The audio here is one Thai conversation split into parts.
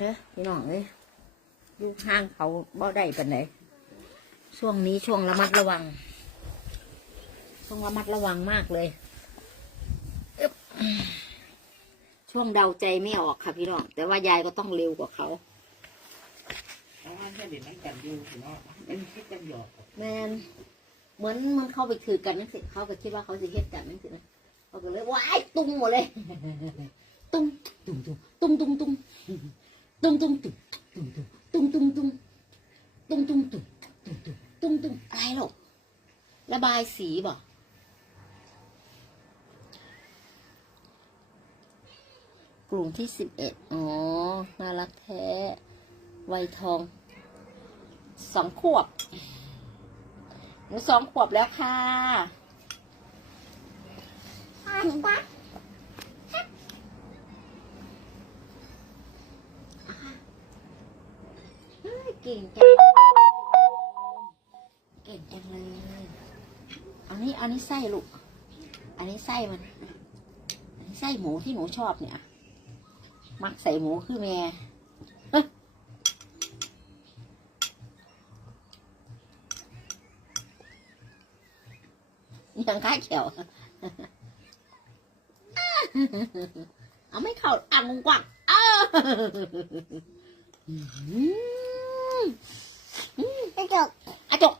เด้อพี่น้องเอ้ยอยู่ห่างเขาบ่ได้ปานใดช่วงนี้ช่วงระมัดระวัง ช่วงระมัดระวังมากเลยอึ๊บช่วงเดาใจไม่ออกค่ะพี่น้อง แต่ว่ายายก็ต้องเร็วกว่าเขาเอาว่าแค่เด็กนั่งกันอยู่สิเนาะมันคิดกันหยอกแมนเหมือนมันเข้าไปถือกันนั่นสิเขาก็คิดว่าเขาสิเฮ็ดกันนั่นสินะเขาก็เลยว้ายตุ้มหมดเลย ตุ้มตุ้มตุ้มตุ้มตุ้มตุ้ม ตุ้มตุ้มตุ้มตุ้มตุ้มตุ้มตุ้มตุ้มตุ้มตุ้มตุ้มตุ้มตุ้มอะไรหรอกระบายสีบ่กลุ่มที่สิบเอ็ดอ๋อ น่ารักแท้ วัยทอง สองขวบ หนูสองขวบแล้วค่ะ เก่งจังเก่งจังเลย อันนี้อันนี้ไส้ลูก อันนี้ไส้มัน อันนี้ไส้หมูที่หนูชอบเนี่ย มักใส่หมูคือแม่ยังค่าเขียว เอาไม่เข้าอังกวักเออ กอะจก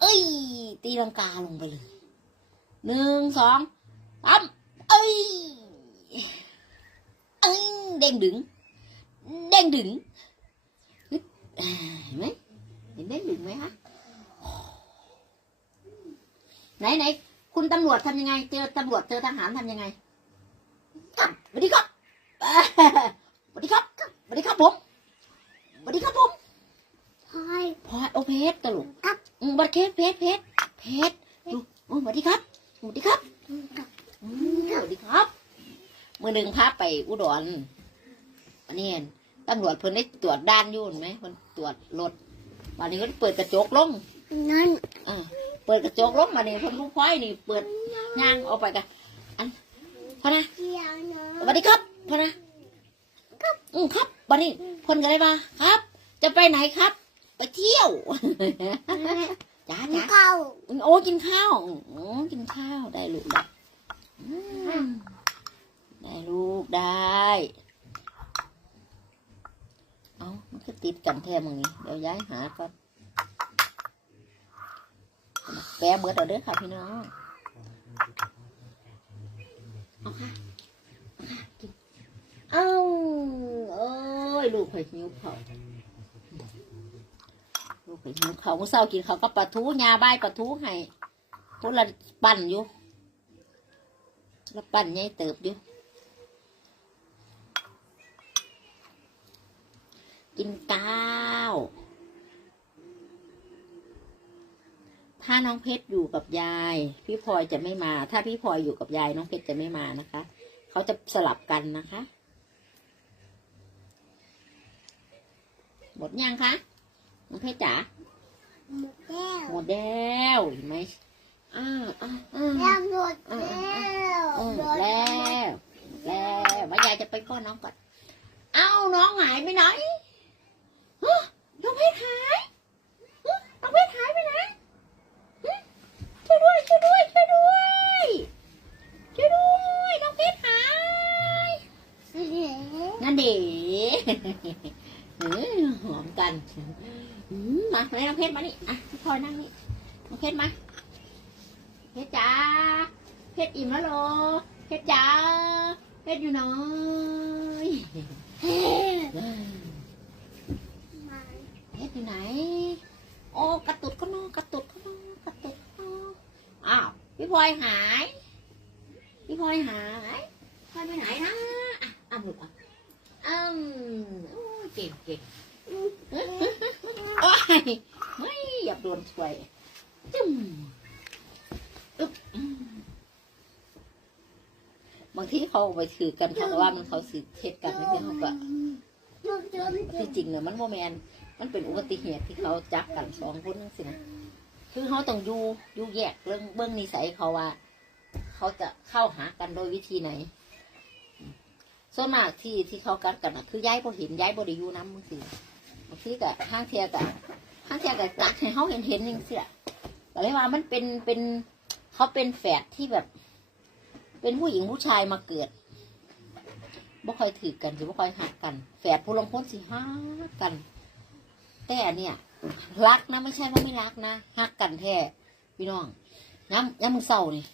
เอ้ย ตีลังกาลงไปเลยหนึ่งสองสามเอ้ยเอ้ยเด้งดึงเด้งดึงฮึบอ่าเห็นไหมเห็นเด้งดึงไหมคะไหนไหนคุณตำรวจทำยังไง เจอตำรวจเจอทหารทำยังไงครับสวัสดีครับ เอ่อสวัสดีครับสวัสดีครับผมสวัสดีครับผม พาย พอโอเพ ชรตลกครับอืมบัตรเคสเพชรเพชรเพชรดูอืมสวัสดีครับสวัสดีครับกับอืมสวัสดีครับมือหนึ่งพาไปอุดรอันนี้เห็นตำรวจเพิ่นได้ตรวจด้านอยุ่นไหมเพิ่นตรวจรถวันนี้ก็เปิดกระจกลงนั่นเออเปิดกระจกลงมาเนี่ยคนลูกพ้อยนี่เปิดย่างเอาไปกันอันพอนะเที่ยวเนสวัสดีครับพอนะอืมครับวันนี้คนกันเลยมาครับ จะไปไหนครับ ไปเที่ยวจ้าอะจ้าเก่าโอ้กินข้าวโอ้กินข้าวได้ลูกได้อืมได้ลูกได้ เอามันก็ติดกันแท้มึงนี่เดี๋ยวย้ายหาก่อนแปะเบิดเอาเด้อค่ะพี่น้องเอาค่ะเอาค่ะกินเอาเอ้ยลูกข่อยหิวเขาวลูกข่อยหิว เขาเมื่อเช้ากินเขาก็ปลาทูยาใบปลาทูให้พวกเราปั่นอยู่แล้วปั่นใหญ่เติบอยู่กินข้าวถ้าน้องเพชรอยู่กับยาย พี่พลอยจะไม่มา ถ้าพี่พลอยอยู่กับยายน้องเพชรจะไม่มานะคะ เขาจะสลับกันนะคะ หมดยังคะ น้องเพชรจ๋าหมดแล้วหมดแล้วเห็นไหมอ้าวอ้าวอ้าวแล้วหมดแล้วเออหมดแล้วแล้วว่ายายจะไปป้อนน้องก่อน เอ้าน้องหายไปไหนฮะน้องเพชรหายฮะน้องเพชรหายไปไหนฮะช่วยด้วยช่วยด้วยช่วยด้วยช่วยด้วยน้องเพชรหายนั่นเด๋เออ หอมกันอืมมาไหนน้องเพชรมานี่อะพี่พลอยนั่งนี่น้องเพชรมาเพชรจ๋าเพชรอิ่มแล้วเหรอเพชรจ๋าเพชรอยู่ไหนเพชรอยู่ไหน โอ้กระตุกก็นอกระตุกก็นอกระตุกก็นออ้าวพี่พลอยหาย พี่พลอยหายพลอยไปไหนนะอะอะหลุดอะอืมโอ้ยเก่งเก่ง โอ้ยไม่อยากโดนช่วยจึ้มอึ๊บบางทีเขาไปถือกันเขาก็ว่ามันเขาสืบเทศกันไม่ใช่เขาก็ที่จริงเนี่ยมันโมแมนมันเป็นอุบัติเหตุที่เขาจับกันสองคนนั่นสินะคือเขาต้องอยู่อยู่แยกเรื่องเบื้องนิสัยเขาว่า เขาจะเข้าหากันโดยวิธีไหนส่วนมากที่ที่เขากัดกันนะคือย้ายบ่เห็นย้ายบ่ได้ยูน้ำบางที บางทีก็ห้างเทียก็ห้างเทียก็กัดให้เขาเห็นเห็นๆจังซี่ล่ะก็เลยว่ามันเป็นเป็นเขาเป็นแฝดที่แบบ เป็นผู้หญิงผู้ชายมาเกิดบ่ค่อยถือกันสิบ่ค่อยหักกัน แฝดผู้ลงพ้นสิหักกัน แต่เนี่ยรักนะไม่ใช่ว่าไม่รักนะหักกันแท้พี่น้องย้ำย้ำมึงเศร้านี่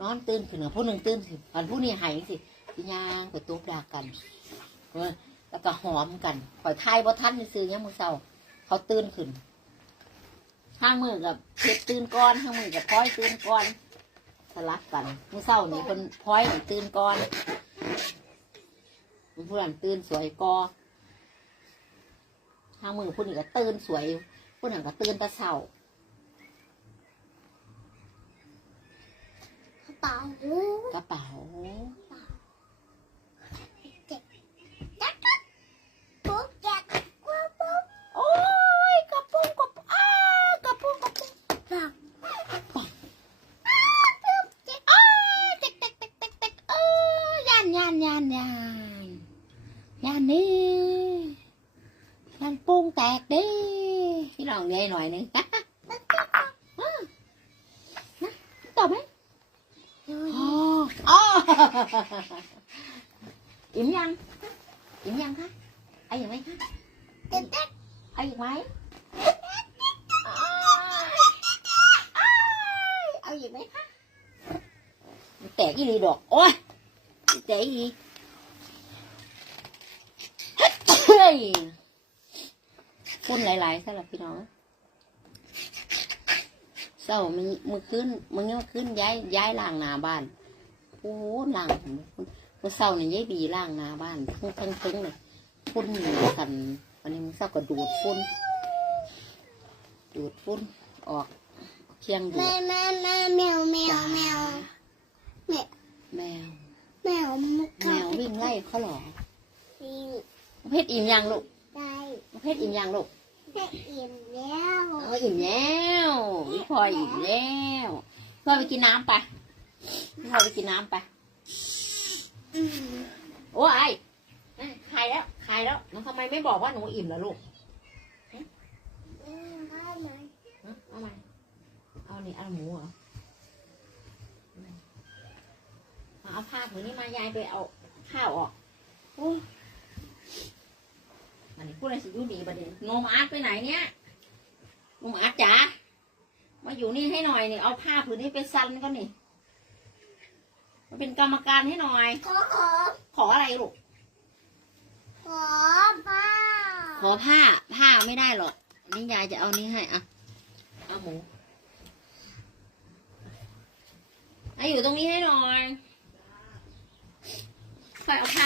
นอนตื่นขึ้นอะผู้หนึ่งตื่นขึ้นอันผู้นี้หายสิพี่ย่างไปตุ๊บดากันเออ แล้วก็หอมกันคอยทายบ่ทันซื้อย้ำมึงเศร้า เขาตื่นขึ้นข้างมือกับเพชรตื่นก้อนข้างมือกับพลอยตื่นก้อนสลับกันมื้อเศร้านี่คนพลอยนี่ตื่นก่อนเพื่อนตื่นสวยกอทางมือผู้นี้ก็ตื่นสวยผู้นั้นก็ตื่นแตะเศร้ากระเป๋ากระเป๋า ยานนี่ยานปุ้งแตกดิพี่ลองเงยหน่อยหนึงตอบไหมอ๋ออ๋ออิ่ม ยังอิ่มยังคะเอาอีกไหมคะเจ็บจักรเอาอีกไหมเอาอีกไหมคะแตกอีหลีดอกโอ้ยแตกอีหลีเฮ้ยพุ่นหลายๆสำหรับพี่น้องเศร้ามีมือขึ้นมือเงี้ยขึ้นย้ายย้ายล่างหนาบ้านโอ้ล่างมือเศร้าเนี่ยย้ายบีล่างหนาบ้านทั้งทั้งทั้งเลยฝุ่นกันวันนี้มือเศร้าก็ดูดฝุ่นดูดฝุ่นออกเคียงดูแม่ดแม่แม่แมวแมวแมวแมวแมวมุกแมววิ่งไล่เขาเหรอวิ่ง เพชรอิ่มยังลูกได้เพชรอิ่มยังลูกได้อิ่มแล้วเอออิ่มแล้วพี่พลอยอิ่มแล้วพ่อไปกินน้ำไปพี่พลอยไปกินน้ำไปอืมโอ้ยคายแล้วคายแล้วน้องทำไมไม่บอกว่าหนูอิ่มล่ะลูกอืมได้ไหมฮะเอามาเอานี่เอาหมูเหรออืมเอาผ้าผืนนี้มายายไปเอาข้าวออกโอ้ยมันนี่พูดอะไรสิอยูดีประเด็นโนมอาร์ตไปไหนเนี่ยโนมอาร์ตจ๋ามาอยู่นี่ให้หน่อยนี่เอาผ้าผืนนี้ไปซันก็นี่มาเป็นกรรมการให้หน่อย ขอขอขออะไรลูกขอผ้า ขอผ้าผ้าไม่ได้หรอกนี่ยายจะเอานี้ให้อะเอาหมูเอาอยู่ตรงนี้ให้หน่อยค่อยเอาผ้า